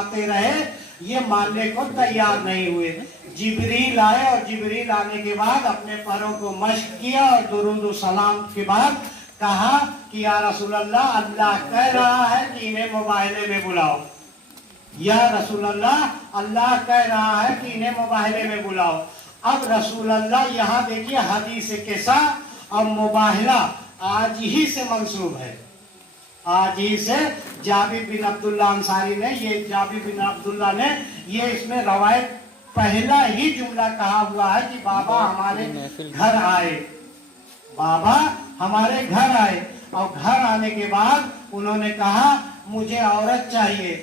आते रहे, ये मानने को तैयार नहीं हुए। जिब्रील आए और जिब्रील आने के बाद अपने पैरों को मश्क किया और दुरूद सलाम के बाद कहा कि या रसूल अल्लाह, अल्लाह कह रहा है कि इन्हें मुबाहिले में बुलाओ। या रसूल अल्लाह, अल्लाह कह रहा है कि इन्हें मुबाहिले में बुलाओ। अब रसूल अल्लाह यहाँ देखिए हदीस किसा और मुबाहिला आज ही से मंसूब है, आज ही से जाबिर बिन अब्दुल्ला अंसारी ने, ये जाबिर बिन अब्दुल्ला ने ये इसमें रवायत पहला ही जुमला कहा हुआ है कि बाबा हमारे घर आए, बाबा हमारे घर आए। और घर आने के बाद उन्होंने कहा मुझे औरत चाहिए,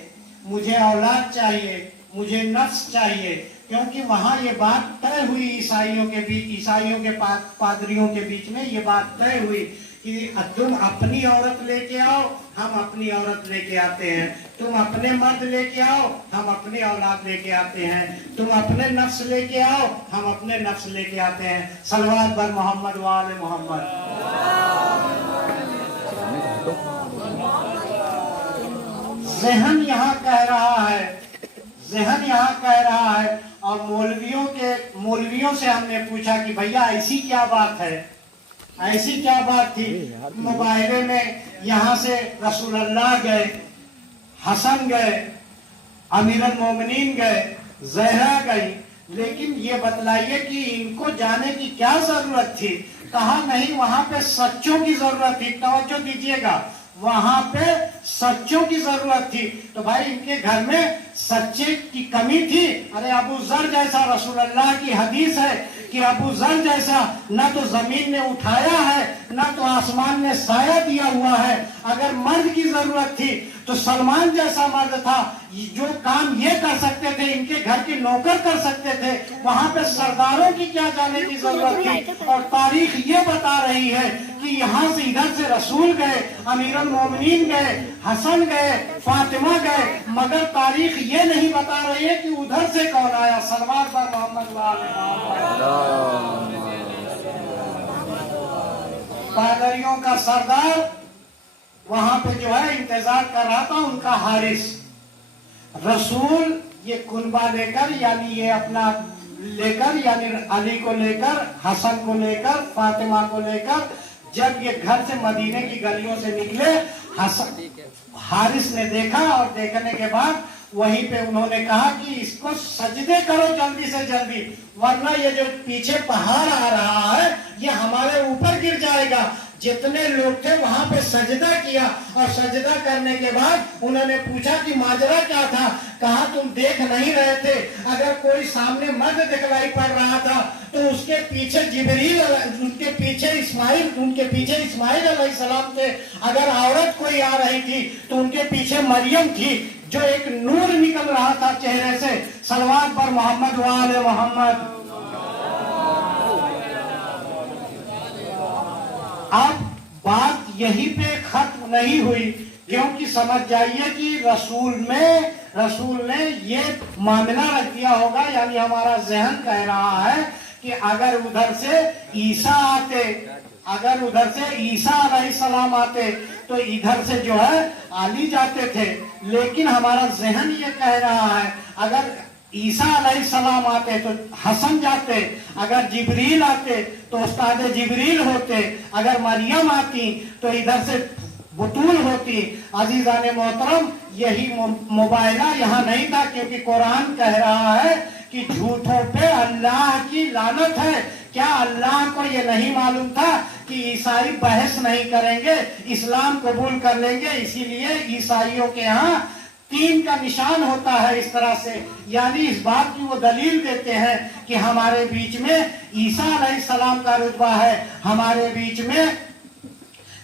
मुझे औलाद चाहिए, मुझे नफ्स चाहिए, क्योंकि वहां ये बात तय हुई ईसाइयों के बीच, ईसाइयों के पादरियों के बीच में ये बात तय हुई कि तुम अपनी औरत लेके आओ, हम अपनी औरत लेके आते हैं, तुम अपने मर्द लेके आओ, हम अपनी औलाद लेके आते हैं, तुम अपने नफ्स लेके आओ, हम अपने नफ्स लेके आते हैं। सलवात बर मोहम्मद वाले मोहम्मद। ज़हन यहाँ कह रहा है, ज़हन यहाँ कह रहा है। और मौलवियों से हमने पूछा कि भैया ऐसी क्या बात है, ऐसी क्या बात थी। मुबाहिले में यहाँ से रसूल अल्लाह गए, हसन गए, अमीरुल मोमिनीन गए, ज़हरा गई, लेकिन ये बतलाइए कि इनको जाने की क्या जरूरत थी। कहा नहीं, वहां पे सच्चों की जरूरत थी। तवज्जो दीजिएगा, वहां पे सच्चों की जरूरत थी। तो भाई इनके घर में सच्चे की कमी थी। अरे अबू जर जैसा, रसूल अल्लाह की हदीस है कि अबू जर जैसा न तो जमीन ने उठाया है, न तो आसमान ने साया दिया हुआ है। अगर मर्द की जरूरत थी तो सलमान जैसा मर्द था, जो काम ये कर सकते थे इनके घर के नौकर कर सकते थे। वहां पे सरदारों की क्या जाने की जरूरत थी। और तारीख ये बता रही है कि यहाँ से इधर से रसूल गए, अमीरुल मोमिनीन गए, हसन गए, फातिमा गए, मगर तारीख ये नहीं बता रही है कि उधर से कौन आया। सलवात पर मोहम्मद वाले पादरियों का सरदार वहां पे जो है इंतजार कर रहा था, उनका हारिस। रसूल ये कुनबा लेकर, यानी ये अपना लेकर, यानी अली को लेकर, हसन को लेकर, फातिमा को लेकर जब ये घर से मदीने की गलियों से निकले, हारिस ने देखा और देखने के बाद वहीं पे उन्होंने कहा कि इसको सजदे करो जल्दी से जल्दी, वरना ये जो पीछे पहाड़ आ रहा है ये हमारे ऊपर गिर जाएगा। जितने लोग थे वहां पे सजदा किया और सजदा करने के बाद उन्होंने पूछा कि माजरा क्या था। कहा तुम देख नहीं रहे थे, अगर कोई सामने मर्द दिखलाई पड़ रहा था तो उसके पीछे जिब्रील, उनके पीछे इस्माइल अलैहिस्सलाम थे। अगर औरत कोई आ रही थी तो उनके पीछे मरियम थी, जो एक नूर निकल रहा था चेहरे से। सलवात पर मोहम्मद वाले मोहम्मद। अब बात यहीं पे खत्म नहीं हुई, क्योंकि समझ जाइए कि रसूल ने ये मामला रख दिया होगा, यानी हमारा ज़हन कह रहा है कि अगर उधर से ईसा अलैहिस्सलाम आते तो इधर से जो है अली जाते थे। लेकिन हमारा ज़हन ये कह रहा है अगर ईसा अलैहिस्सलाम आते तो हसन जाते, अगर जिब्रील आते तो उस्ताद जिब्रील होते, अगर मरियम आती तो इधर से बतूल होती। अजीज़ाने मोहतरम, यही मुबाहिला यहाँ नहीं था, क्योंकि कुरान कह रहा है कि झूठों पे अल्लाह की लानत है। क्या अल्लाह को ये नहीं मालूम था कि ईसाई बहस नहीं करेंगे, इस्लाम कबूल कर लेंगे। इसीलिए ईसाइयों के यहाँ 3 का निशान होता है इस तरह से, यानी इस बात की वो दलील देते हैं कि हमारे बीच में ईसा अलैहिस्सलाम का रुतबा है, हमारे बीच में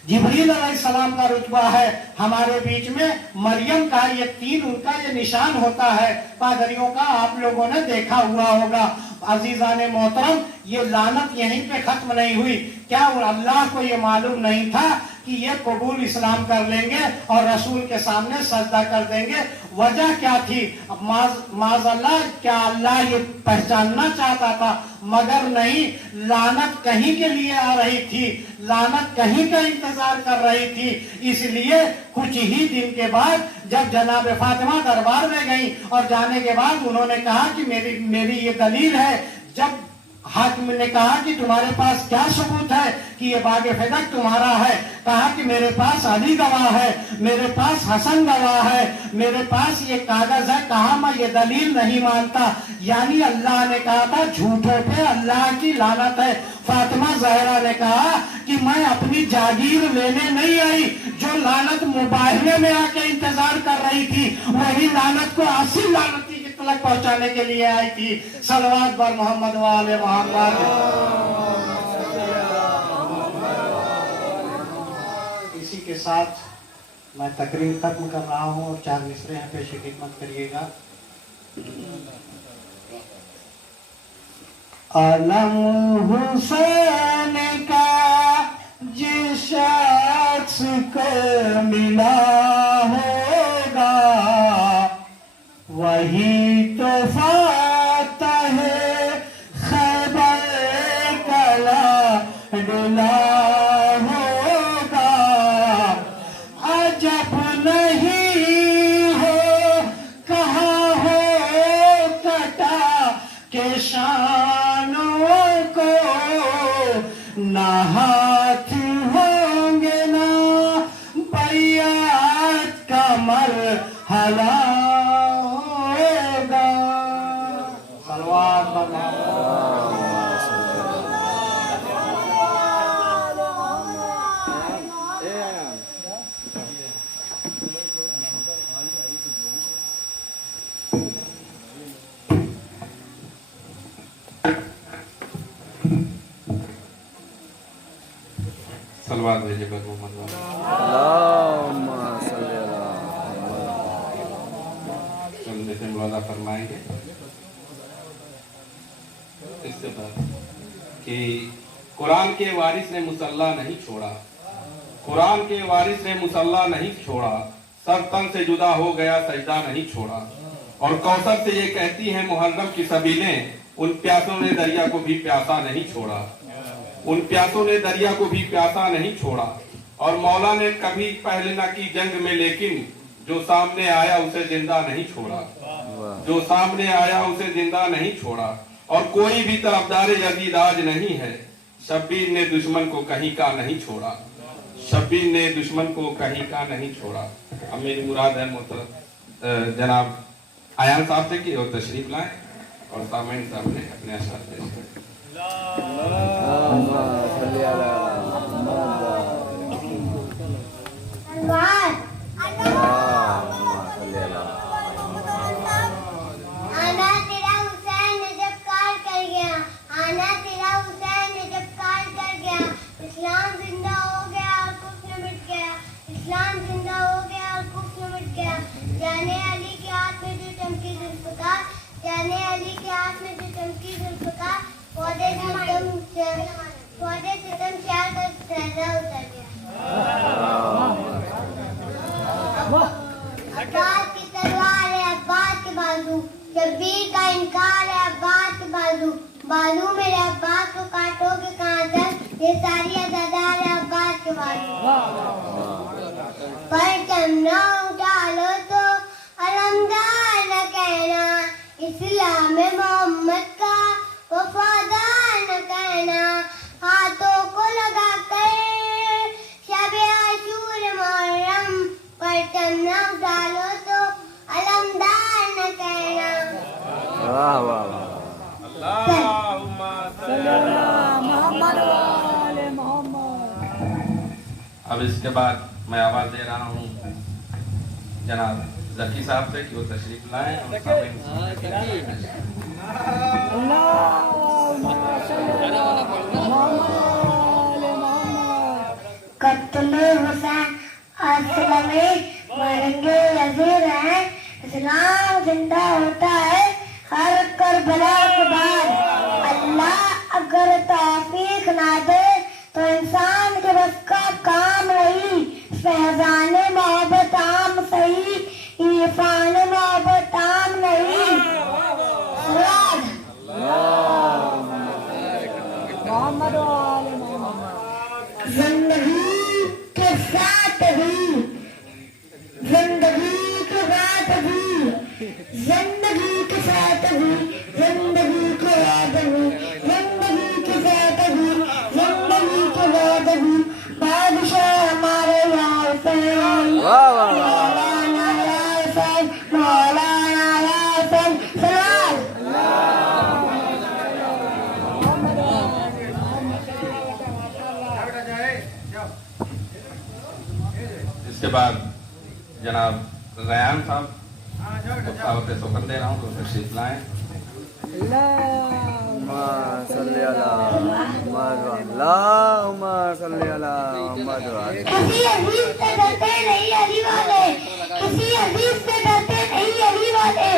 जिब्रील अलैहिस्सलाम का रुतबा है, हमारे बीच में मरियम का। ये 3 उनका ये निशान होता है पादरियों का, आप लोगों ने देखा हुआ होगा। अजीजान मोहतरम, ये लानत यहीं पे खत्म नहीं हुई। क्या अल्लाह को ये मालूम नहीं था कि ये कबूल इस्लाम कर लेंगे और रसूल के सामने सजदा कर देंगे? वजह क्या थी? माज़अल्लाह, क्या अल्लाह ये पहचानना चाहता था? मगर नहीं, लानत कहीं के लिए आ रही थी, लानत कहीं का इंतजार कर रही थी। इसलिए कुछ ही दिन के बाद जब जनाब फातिमा दरबार में गई और जाने के बाद उन्होंने कहा कि मेरी ये दलील है। जब हाकिम ने कहा कि तुम्हारे पास क्या सबूत है कि ये बाग फदक तुम्हारा है? कहा कि मेरे पास अली गवाह है, मेरे पास हसन गवाह है, मेरे पास ये कागज है। कहा मैं ये दलील नहीं मानता। यानी अल्लाह ने कहा था झूठों पे अल्लाह की लानत है। फातिमा ज़हरा ने कहा कि मैं अपनी जागीर लेने नहीं आई, जो लानत मुबाहिले में आके इंतजार कर रही थी वही लानत को असल लानती तक पहुंचाने के लिए आई थी। सलवात बर मोहम्मद वाले मोहम्मद। इसी के साथ मैं तकरीर खत्म कर रहा हूं और 4 मिसरे हैं, पेश खिदमत करिएगा। अलम हुसैन का जिस शख्स को मिला होगा वही तो फातह खैबर कला डुला होगा। अजब नहीं हो कहाँ हो कटा के शानों को, ना हाथ होंगे ना बैयात का मरहला। सलवात भेजे पर मोहम्मद से मुलादा फरमाएंगे। इससे बाद कि कुरान के वारिस ने मुसल्ला नहीं छोड़ा, कुरान के वारिस ने मुसल्ला नहीं छोड़ा, सर तन से जुदा हो गया सजदा नहीं छोड़ा। और कौसर से ये कहती है मुहर्रम की सबीलें, उन प्यासों ने दरिया को भी प्यासा नहीं छोड़ा, उन प्यासों ने दरिया को भी प्यासा नहीं छोड़ा। और मौला ने कभी पहले न की जंग में, लेकिन जो सामने आया उसे जिंदा नहीं छोड़ा, जो सामने आया उसे जिंदा नहीं छोड़ा। और कोई भी तरफदार यजीद आज नहीं है, शब्बीर ने दुश्मन को कहीं का नहीं छोड़ा, शब्बीर ने दुश्मन को कहीं का नहीं छोड़ा। अब मेरी मुराद है मोहतरम जनाब आयान साहब से कि वो तशरीफ लाएं और सामईन साहब ने अपने अशआर पेश करें। अब्बास की तलवार है अब्बास के बाजू, शब्बीर का इनकार है अब्बास के बाजू, बाजू मेरे अब्बास को काटोगे कहाँ तक, ये सारी अदादार है अब्बास के बाजू। परचम न उठा लो तो अलमदार न कहना, इस्लाम मोहम्मद का वफादार न कहना। हाथों को लगा कर शब-ए आशूर मुहर्रम, परचम न उठा लो तो अलमदार न कहना। वाह वाह वाह। अब इसके बाद मैं आवाज दे रहा हूँ जनाब जकी साहब से कि वो तशरीफ लाएं और कत्ले हुसैन अस्सलाम मरेंगे यजीद है, इस्लाम जिंदा होता है हर करबला के बाद। बना दे तो इंसान के बस का काम नहीं। फैजान मोहब्बत आम सही, इरफान मोहब्बत आम नहीं। जिंदगी के साथ भी, जिंदगी के साथ भी, जिंदगी के साथ भी, जिंदगी के साथ भी, जिंदगी के साथ भी, जिंदगी के साथ भी, बादशाह हमारे यार से मौलाना यार से, मौलाना यार से सलाम। इसके बाद जनाब रयान साहब दावत सुकन दे रहा हूँ तो तशरीफ लाएं। अल्लाहुम्मा सल्ली अला मुहम्मद व अल्लाहुम्मा सल्ली अला मुहम्मद व अली। किसी अजीज से डरते नहीं अली वाले, किसी अजीज से डरते नहीं अली वाले,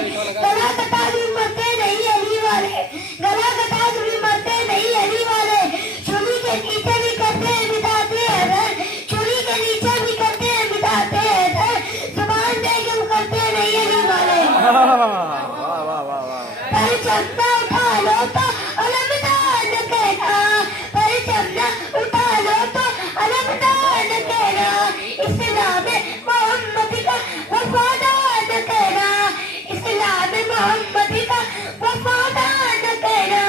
गला कटा भी मरते नहीं अली वाले, गला कटा भी मरते नहीं अली वाले। चुनी के नीचे भी करते हैं बिताते हैं, चुनी के नीचे भी करते हैं बिताते हैं, जुबान दे के करते नहीं अली वाले। वाह वाह वाह वाह। पर चंदा उठा लो तो अलमदान कहना, पर चंदा उठा लो तो अलमदान कहना, इस्लाम मोहम्मद का वफादार कहना, इस्लाम मोहम्मद का वफादार कहना।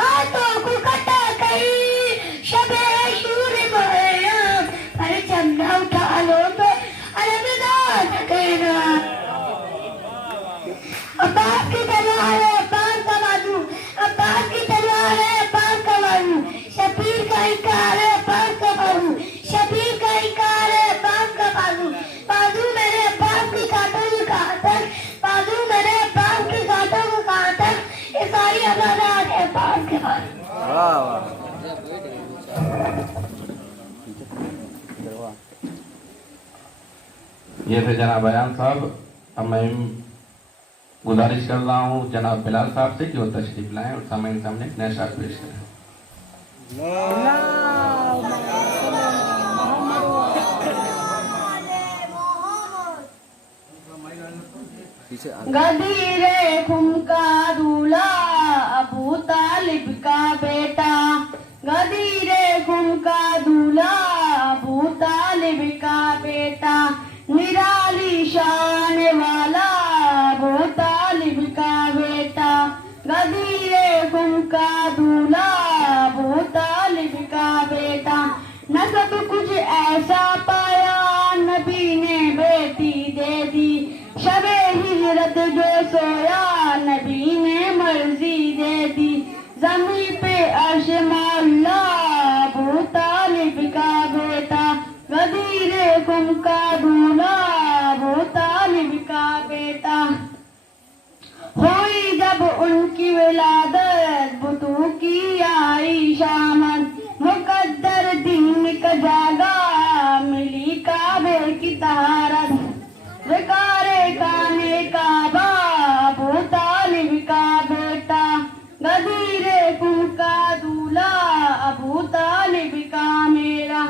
हाथों को कटा कहीं शबे शूर मुहर्रम, पर चंदा उठा लो तो अलमदान कहना। अब्बास की तलवार है अब्बास का बाजू, अब्बास की तलवार है अब्बास का बाजू, शबीर का इकार है अब्बास का बाजू, शबीर का इकार है अब्बास का बाजू। बाजू मेरे अब्बास की कांटों की कांटन, बाजू मेरे अब्बास की कांटों की कांटन, ये सारी अमानत है अब्बास के बाजू। वाह वाह। ये थे जनाब बयान साहब। अब मैं गुजारिश कर रहा हूँ जनाब बिलाल साहब से कि वो तशरीफ लाएं और सामने सामने एक नया शायर पेश करें। गदीरे खुम का दूल्हा अबू तालिब का बेटा, गदीरे खुम का दूल्हा अबू तालिब का बेटा, निराली शान वाला अबू तालिब का बेटा, गदीरे खुम का दूल्हा अबू तालिब का बेटा। न सब कुछ ऐसा पाया नबी ने बेटी दे दी, शबे हिजरत जो सोया नबी ने मर्जी दे दी, जमी पे अर्श मौला अबू तालिब का बेटा, गदीरे खुम का दूल्हा अबू तालिब का बेटा। हुई जब उनकी विलादत बुतू की आई शामत, मुकद्दर दीन का जागा मिली काबे की तहारत, विकारे काने काबा अबू तालिब का बेटा, गदीरे खुम का दूल्हा अबू तालिब का मेरा।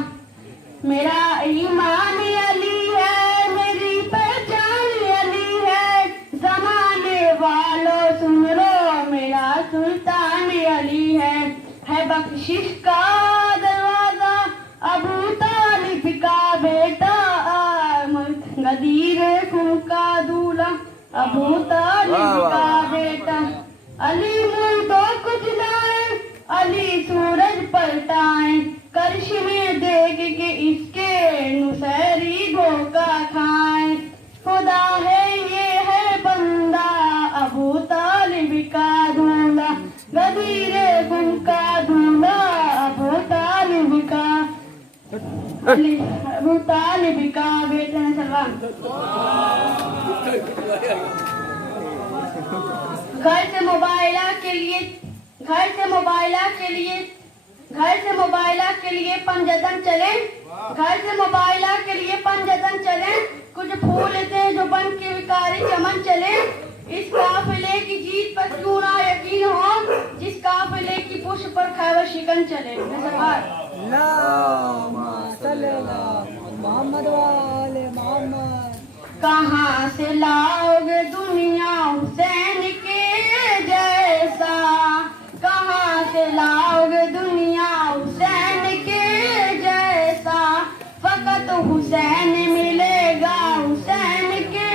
मेरा ईमान अली है, मेरी पहचान अली है, जमाने वालों सुन लो मेरा सुल्तान अली है बख्शिश का दरवाजा अबू तालिब का बेटा, गदीरे खुम का दूल्हा अबू तालिब का बेटा। अली मुर्दों को जलाए, अली सूरज पलटाए, करश में देख के इसके नुसैरी धोखा खाए, खुदा है ये है बंदा अबू तालिब का दूल्हा, गदीरे खुम का दूल्हा अबू तालिब का, अबू तालिब का बेटा। सलमान घर से मोबाइला के लिए, घर से मोबाइला के लिए, घर से मोबाइला के लिए पंजतन चले, घर से मोबाइला के लिए पंजतन चले, कुछ फूल थे जो बन के विकारी चमन चले, इस काफिले की जीत पर क्यों ना यकीन हो, जिस काफिले की पुष्प पर खैबर शिकन चले सवार अल्लाहुम्मा सल्ली अला मोहम्मद वाले मोहम्मद। कहाँ से लाओगे दुनिया हुसैन के जैसा, कहाँ से लाओगे दुनिया हुसैन के जैसा, फकत हुसैन मिलेगा हुसैन के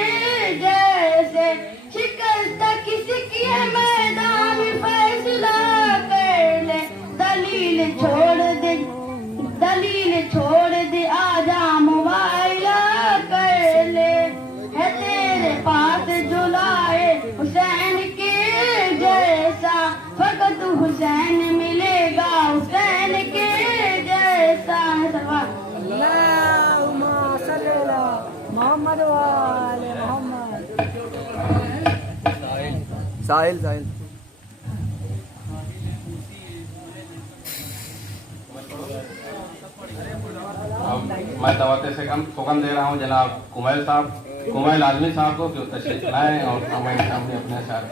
जैसे, शिकस्त किसी की है मैदान फैसला कर ले, दलील छोड़ दे आजा मुबाइला कर ले, है तेरे पास जुलाए हुसैन के जैसा, फकत हुसैन मिलेगा हुसैन के जैसा। अल्लाहुम्मा सल्ली अला मोहम्मद वाले मोहम्मद। साहिल साहिल अब मैं दवाते से कम सौगंध दे रहा हूँ जनाब कुमैल आजमी साहब को कि वो तशरीफ लाएं और हमें सामने अपने साथ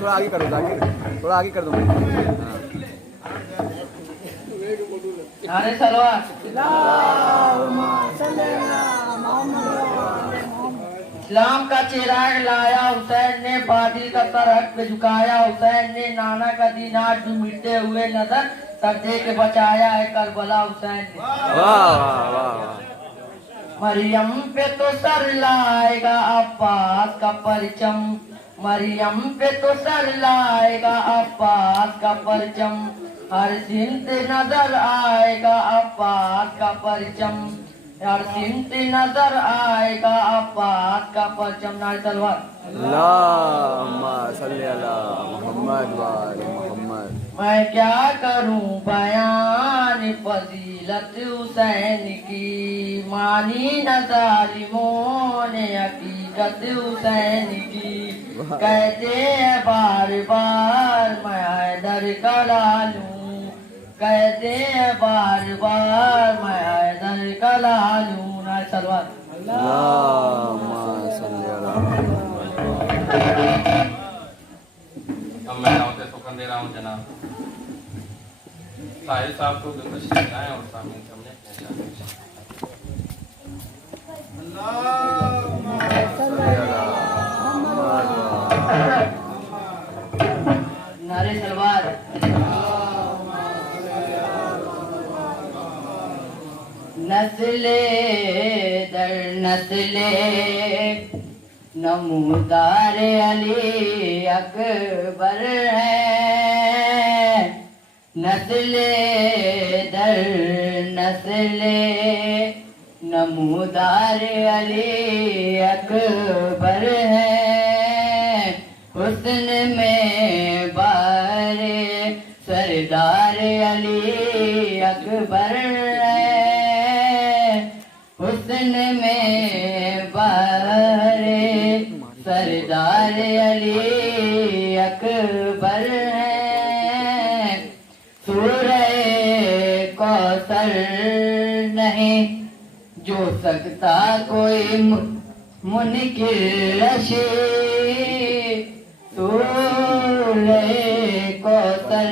थोड़ा आगे करो, थोड़ा आगे कर दो। अरे सलवार इस्लाम का चिराग लाया हुसैन ने, बादल का सर हक पे झुकाया हुसैन ने, नाना का दीनार जो मिटते हुए नजर सर दे के बचाया है करबला हुसैन ने। वाह वाह वाह। मरियम पे तो सर लाएगा अब्बास का परचम, मरियम पे तो सर लाएगा अब्बास का परचम, हर सिमत नजर आएगा अब्बास का परचम, हर सिमत नजर आएगा अब्बास का परचम। नारी तलवार अल्लाहुम्मा सल्ली अला मोहम्मद वाले मोहम्मद। मैं क्या करूं बयान फजीलत हुसैन की, मानी न जालिमों ने हकीकत हुसैन की, कहते हैं बार बार मैं हैदर का लालू, कहते हैं बार बार मैं हैदर का लालू। नारी तलवार अल्लाहुम्मा सल्ली अला मोहम्मद। अब मैं दवाते सौगंध दे रहा हूँ जनाब साहिल साहब को कि वो तशरीफ लाएं और सामने अपने साथ नारे सलवार नस्ले दर नस्ले नमूदार अली अकबर है, नस्ले दर नस्ले नमूदार अली अकबर है, हुस्न में बारे सरदार अली अकबर है, हुस्न में बारे सरदार अली अकबर है, सूरह कौसर नहीं जो सकता कोई मुनकिर रशे, सूरह कौसर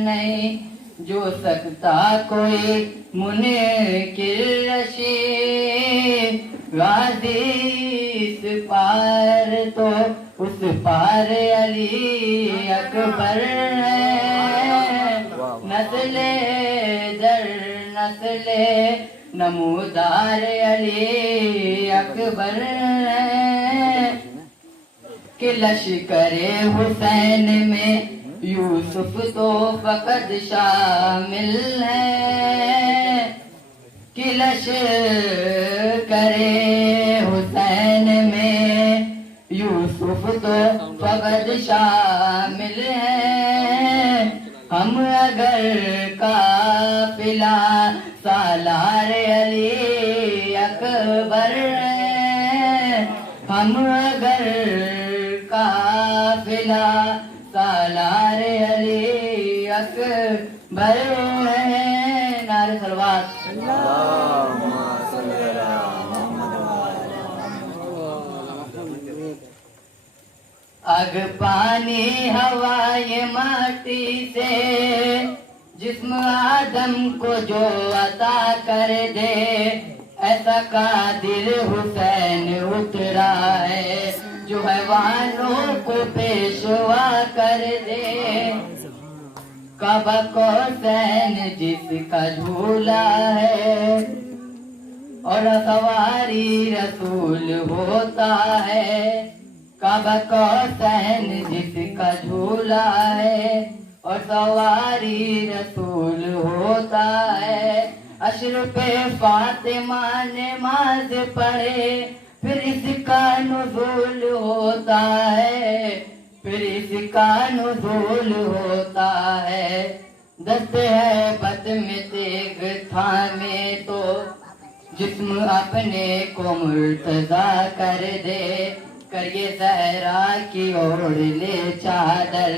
नहीं जो सकता कोई मुनकिर रशे, गाजी इस पार तो उस पार अली अकबर है, नस्ले दर नस्ले नमूदार अली अकबर है, कि लश्करे हुसैन में यूसुफ तो फकत शामिल है, कि लश्करे हुसैन में यूसुफ तो फकत शामिल है, हम अगर काफिला सालार अली अकबर है, हम अगर काफिला सालार अली अकबर है। नारे पानी हवा ये माटी से जिस्म आदम को जो अता कर दे, ऐसा कादिर हुसैन उतरा है जो हैवानों को पेशवा कर दे। काबा कौसैन जिसका झूला है और सवारी रसूल होता है। काबा कौसैन जिसका झूला है और सवारी रसूल होता है। अशरफे फातिमा नमाज पढ़े फिर इसका नुज़ूल होता है, फिर इसका नुज़ूल होता है। दस्त है बत में तेग थामे तो जिस्म अपने को मुर्तज़ा कर दे। करिए सहरा की ओर ले चादर,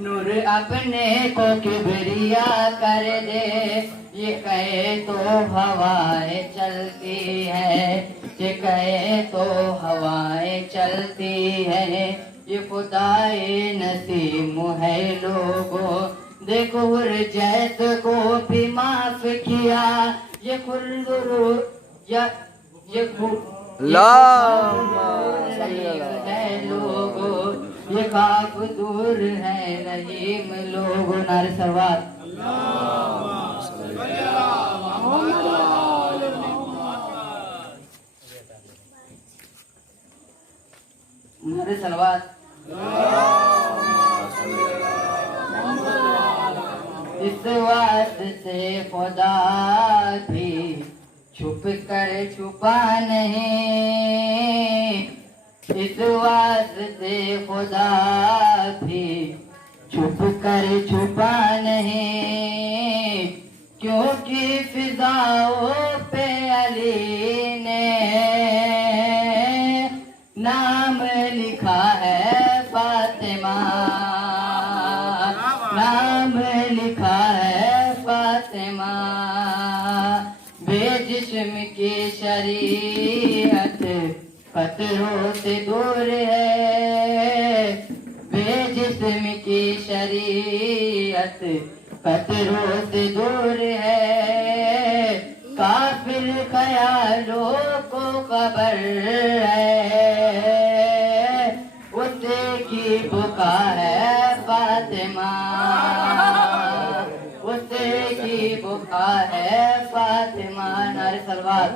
नूर अपने को किबरिया कर दे। ये कहे तो हवाएं चलती है, ये कहे तो हवाएं चलती है। ये खुदाए नसीम है लोगों, देखो जैत को भी माफ किया। ये खुल्दुरु या ये है लोगों, ये खाफ दूर है रहीम लोगों। नारे सरवार नारे सलवात। इस वास्ते खुदा भी छुप कर छुपा नहीं, इस वास्ते खुदा भी छुप कर छुपा नहीं। क्योंकि फिजाओं पे अली ने नाम लिखा है फातिमा, नाम लिखा है फातिमा। बेजिस्म की शरीयत पत्थरों से दूर है, बेजिस्म की शरीयत पत्थरों से दूर है। काफिर ख्यालों को खबर है, उसे की बुका है फातिमा, उसे की बुका है फातिमा। नारे सलवार।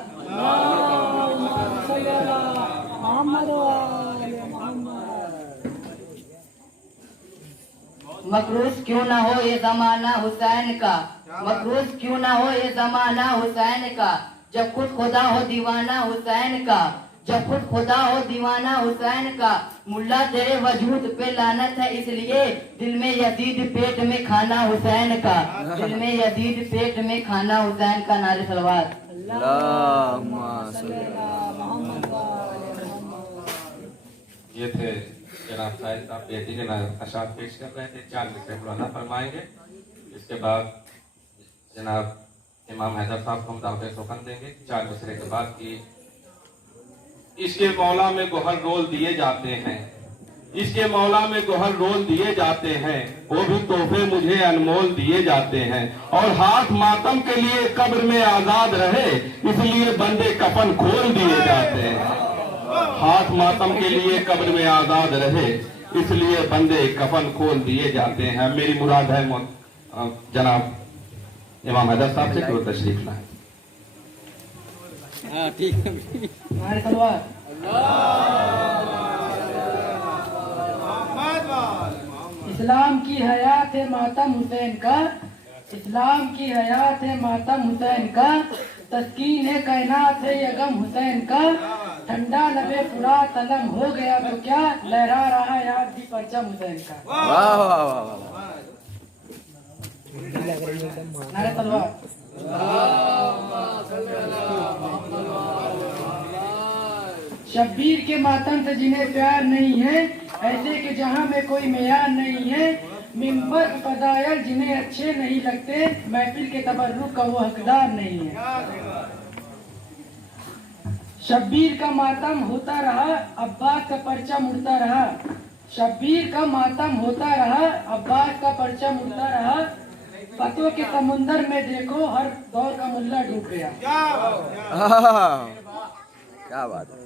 मकरूज क्यों ना हो ये जमाना हुसैन का, मकरूज क्यों ना हो ये जमाना हुसैन का। जब खुद खुदा हो दीवाना हुसैन का, जब खुद खुदा हो दीवाना हुसैन का। मुल्ला तेरे वजूद पे लानत है इसलिए दिल में यजीद पेट में खाना हुसैन का, दिल में यजीद पेट में खाना हुसैन का। नारे सलवात। ये थे जनाब साहिब साहब बेटी के अशात पेश कर रहे थे, 4 मिसरे मौलाना फरमाएंगे। इसके बाद जनाब इमाम हैदर साहब को हम दावत सुखन देंगे 4 मिसरे के बाद की। इसके मौला में गोहर रोल दिए जाते हैं, इसके मौला में गोहर रोल दिए जाते हैं, वो भी तोहफे मुझे अनमोल दिए जाते हैं। और हाथ मातम के लिए कब्र में आजाद रहे इसलिए बंदे कफन खोल दिए जाते हैं। हाथ मातम के लिए कब्र में आजाद रहे इसलिए बंदे कफन खोल दिए जाते हैं। मेरी मुराद है जनाब इमाम हैदर साहब से तो तशरीफ लाए। ठीक है। इस्लाम की हयात है मातम हुसैन का, इस्लाम की हयात है मातम हुसैन का। तस्कीन है कायनात है ये गम हुसैन का। ठंडा लबे पूरा तलम हो गया तो क्या, लहरा रहा है आज भी परचम हुसैन का। वाह वाह वाह वाह। नारे तलवार। शब्बीर के मातम से जिन्हें प्यार नहीं है, ऐसे के जहां में कोई मेयार नहीं है। मिंबर फदायल जिन्हें अच्छे नहीं लगते, महफिल के तबर्रुक का वो हकदार नहीं है। शब्बीर का मातम होता रहा, अब्बास का पर्चा मुड़ता रहा। शब्बीर का मातम होता रहा, अब्बास का परचम उड़ता रहा, पतों के समुंदर में देखो हर दौर का मुल्ला डूब गया। क्या बात है।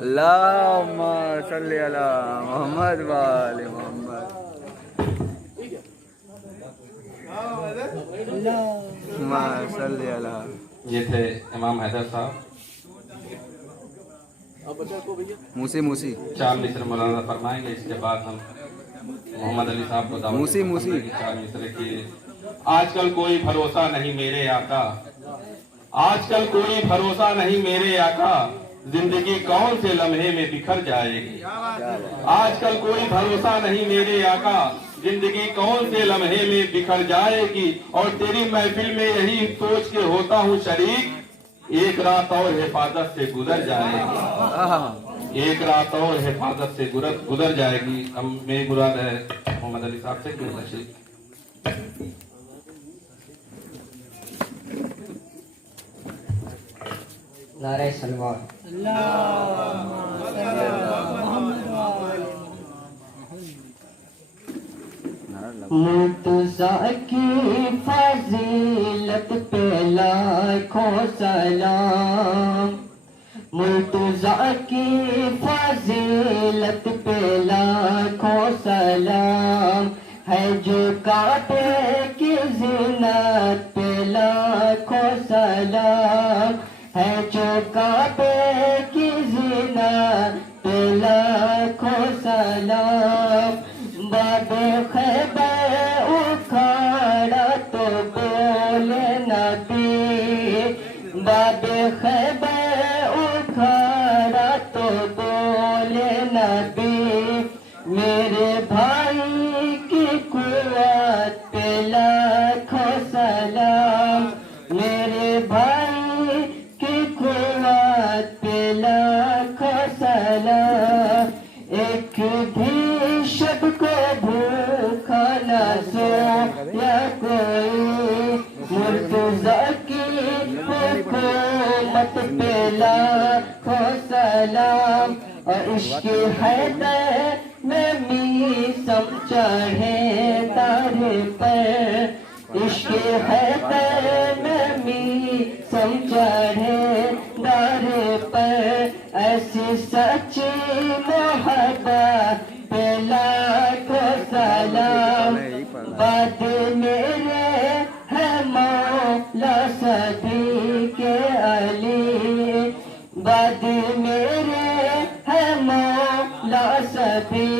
अल्लाहुम्मा सल्ली अला मोहम्मद व आले मोहम्मद। अल्लाहुम्मा सल्ली अला। ये थे इमाम हैदर साहब। मूसी मूसी 4 मिसरे मौलाना फरमाएंगे, इसके बाद हम मोहम्मद अली साहब को दावत मूसी मूसी 4 मिसरे की। आजकल कोई भरोसा नहीं मेरे आका, आजकल कोई भरोसा नहीं मेरे आका, जिंदगी कौन से लम्हे में बिखर जाएगी। आजकल कोई भरोसा नहीं मेरे आका, जिंदगी कौन से लम्हे में बिखर जाएगी। और तेरी महफिल में यही सोच के होता हूँ शरीक, एक रात और हिफाजत से गुजर जाएगी, एक रात और हिफाजत से गुजर जाएगी। हम मेरी मुराद है मोहम्मद अली साहब से क्यों तशरीफ। नारे सलवार। मुर्तज़ा की फजीलत पे लाखों सलाम, मुर्तज़ा की फजीलत पे लाखों सलाम, है जो काटे की ज़िन्नत पे लाखों सलाम, है जो काटे की ज़िन्नत पे लाखों सलाम। बाबे खैबर उखाड़ा तो बोले नबी, बाबे खैबर उखाड़ा तो बोले नबी, मेरे भाई की कुव्वत पे लाखों सलाम, मेरे भाई की कुव्वत पे लाखों सलाम। एक भी शब को भूखा न सोया कोई, मुर्तज़ा की हुकूमत पे लाखों सलाम। और इश्क़ हैदर में मीसम चढ़े तारे पर, इश्क़ हैदर में मीसम चढ़े तारे पर, ऐसी सच्ची मोहब्बत पे लाखों सलाम। बाद मेरे है मौला सभी के अली, बाद मेरे है मौला सभी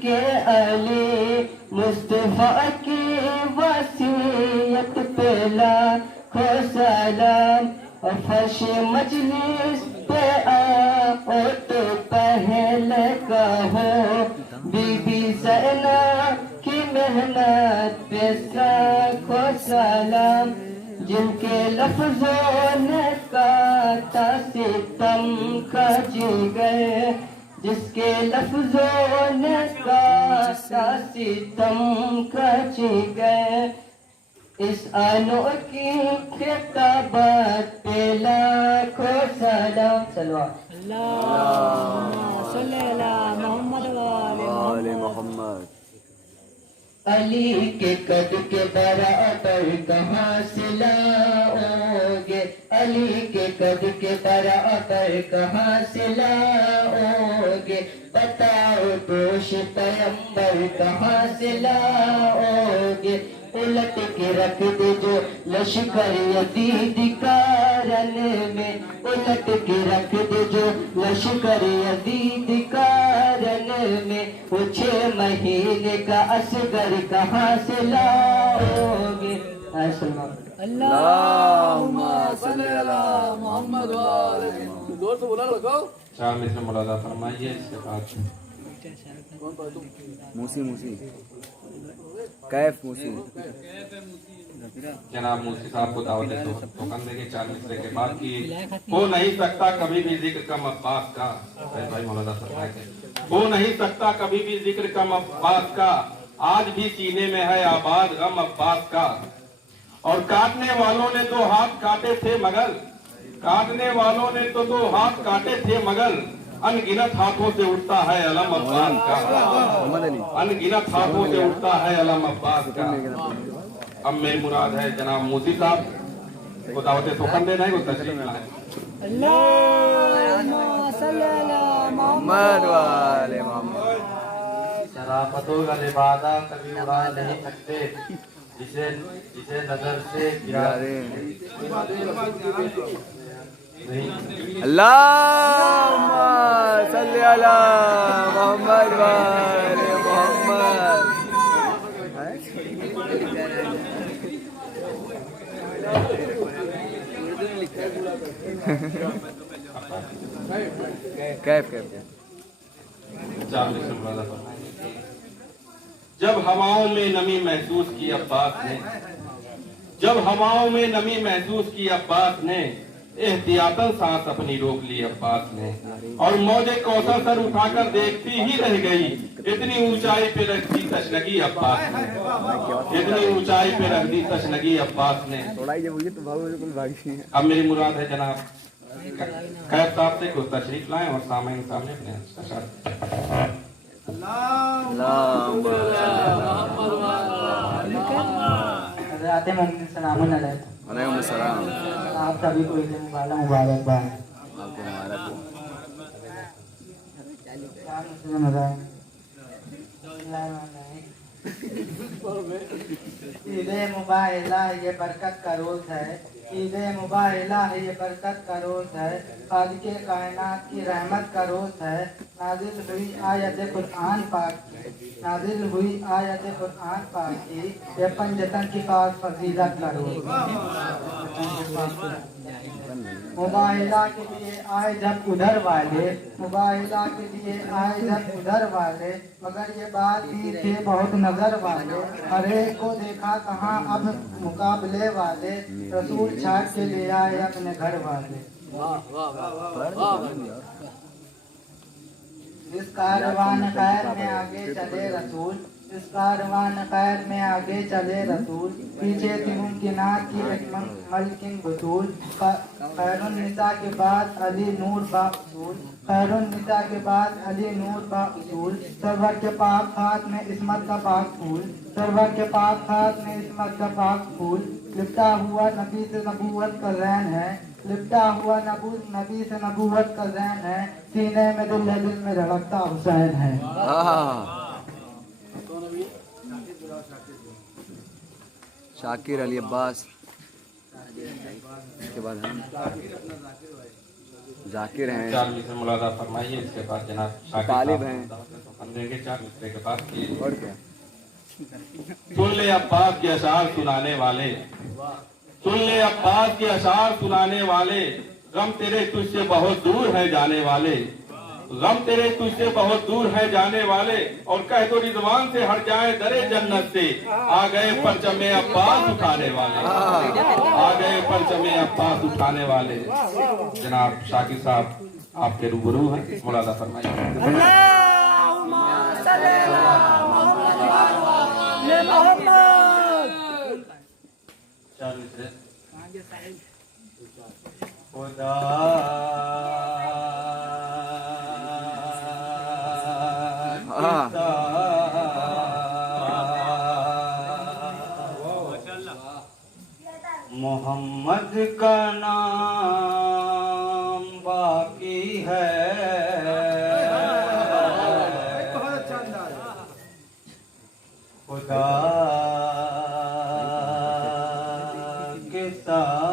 के अली, मुस्तफा की वसीयत पे लाखों सलाम। और फर्श मजलिस पे आओ तो पहले कहो, बीबी ज़ैना की मेहनत पे लाखों सलाम, जिनके लफ्जों ने काटा सितम का जिगर, जिसके लफ्जों ने काटा सितम का जिगर। इस अनोखी खिताबत पे लाखों सलाम। सलवा आले मोहम्मद। अली के कद के बराबर कहाँ से लाओगे, अली के कद के बराबर कहाँ से लाओगे, बताओ दोष पैगंबर कहाँ से लाओगे। उलट के रख दे जो लश्कर यजीद कारण में, उलट के रख दे जो लश्कर यजीद कारण में, वो 6 महीने का असगर कहाँ से लाओगे। अल्लाहुम्मा सल्ली अला मोहम्मद व आले मोहम्मद। जोर से बोला लगाओ। 4 मिसरे मौलाना फरमाइए, इसके बाद मूसी मूसी कैफ मूसी। जनाब मूसी साहब को दावत दे तो करने के 4 मिसरे के बाद की हो नहीं सकता कभी भी जिक्र कम अब्बास का। भाई मौलाना फरमाए हो नहीं सकता कभी भी जिक्र कम अब्बास का, आज भी सीने में है आबाद गम अब्बास का। और काटने वालों ने 2 हाथ काटे थे मगर, काटने वालों ने तो 2 हाथ काटे थे मगर, अनगिनत हाथों से उठता है अलम अब्बास का, मोहम्मद अली अनगिनत हाथों से उठता है अलम अब्बास का। अब मेरी मुराद है जनाब मूसी साहब को दावत सुखन देना है, को तशरीफ लाए। मोहम्मद वाले मोहम्मद। शराफतों का लिबादा कभी उड़ा नहीं सकते, जिसे जिसे नजर से गिरा अल्लाहुम्मा सल्ली अला मोहम्मद वाले मोहम्मद। कैफ कैफ जब हवाओं में नमी महसूस की अब्बास ने, जब हवाओं में नमी महसूस की अब्बास ने, एहतियातन सांस अपनी रोक ली अब्बास ने, और मौजे कौसर सर उठाकर देखती ही रह गई, इतनी ऊंचाई पे रख दी तशनगी अब्बास ने, इतनी ऊंचाई पे रख दी तशनगी अब्बास ने। अब मेरी मुराद है जनाब खैर साहब से कुछ तशरीफ लाएं और सामने सामने अपने हज़रात मोमिन सलामुन अलैकुम। वालेकुम सलाम। आप सभी को ईद मुबारकबाद। आपको मुबारक हो। क्या मुस्लिम है? ईद मुबाहिला ये बरकत का रोज है, ईद मुबाहिला है ये बरकत का रोज है, खालिक़े कायनात की रहमत का रोज है। नाजिल हुई आयत कुरान पाक की, नाजिल हुई आयत कुरान पाक की, ये पंजतन की खास फजीलत का रोज है। मुबाहिला के लिए आए जब उधर वाले, मुबाहिला के लिए आए जब उधर वाले, मगर ये बात भी थे बहुत नजर वाले, हर एक को देखा कहाँ अब मुकाबले वाले, रसूल छाट के ले आए अपने घर वाले। इस कारवान खैर में आगे चले रसूल, इस कारवान खैर में आगे चले रसूल, पीछे थी मुमकिनात की एक मलकिन बतूल, खैरुन निसा के बाद अली नूर बाउसूल, खैरुन निसा के बाद अली नूर बाउसूल, सरवर के पाक हाथ में इस्मत का पाक फूल, सरवर के पाक हाथ में इस्मत का पाक फूल, लिपटा हुआ नबी से नबूवत का ज़ैन है, लिपटा हुआ नबी से नबूवत का ज़ैन है, सीने में दिल में धड़कता हुसैन है। शाकिर अली अब्बास, इसके बाद हम जाकिर हैं, 4 मिसरे मुलादा फरमाइए। इसके बाद जनाब शाकिर तालिब साहब हैं। हम देंगे 4 मिसरे के बाद की। और क्या सुन ले अब्बास के अशार सुनाने वाले, सुन ले अब्बास के अशार सुनाने वाले, गम तेरे तुझसे बहुत दूर है जाने वाले, गम तेरे तुझसे बहुत दूर है जाने वाले, और कह दो रिजवान से हट जाए दरे जन्नत से, आ गए परचमे अब्बास उठाने वाले, आ गए परचमे अब्बास उठाने वाले। जनाब शाकिर साहब आपके रूबरू हैं, मुलादा फरमाइए। खुदा मोहम्मद का नाम बाकी है, खुदा के साथ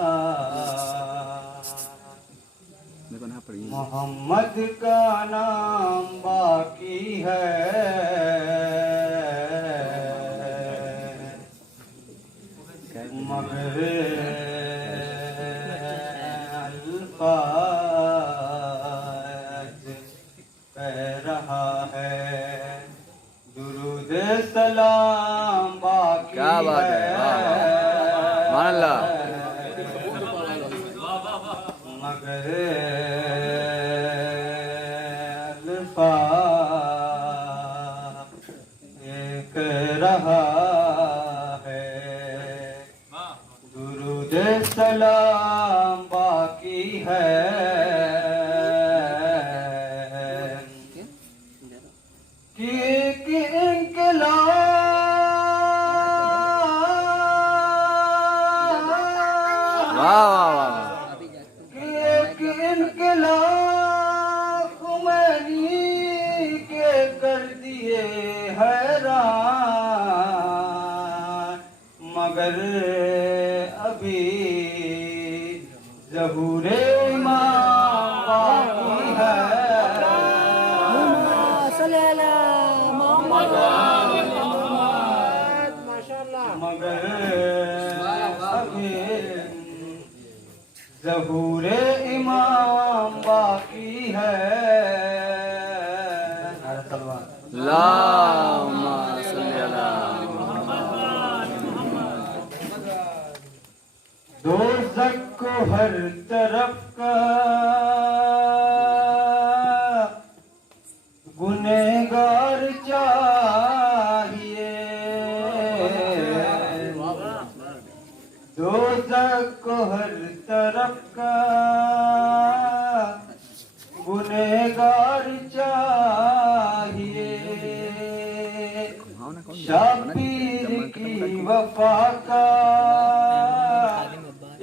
मोहम्मद का नाम बाकी है, मगर अल्फाज कह रहा है, दुरूद सलाम बाकी क्या बात है, मान अल्लाह। मगर अल्फाज कह रहा है, दुरूद सलाम बाकी है, वाह वाह वाह कि एक इनकलाब खुमैनी के कर दिए हैरान, मगर अभी ज़हूरे इमाम बाकी है। मगर अभी ज़हूरे इमाम बाकी है। अल्लाहुम्मा सल्ली अला दोज़ख को हर तरफ का गुनहगार चाहिए, दोज़ख को हर तरफ का गुनहगार चाहिए। शाबीर की वफा का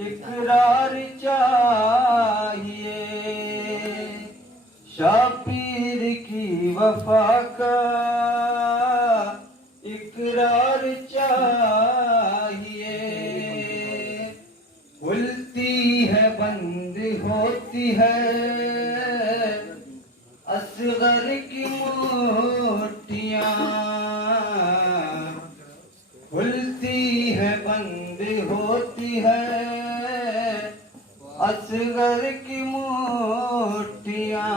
इकरार चाहिए, शाबीर की वफा का इकरार चाहिए। खुलती है बंद होती है असगर की मोटियां, खुलती है बंद होती है असगर की मोटियां।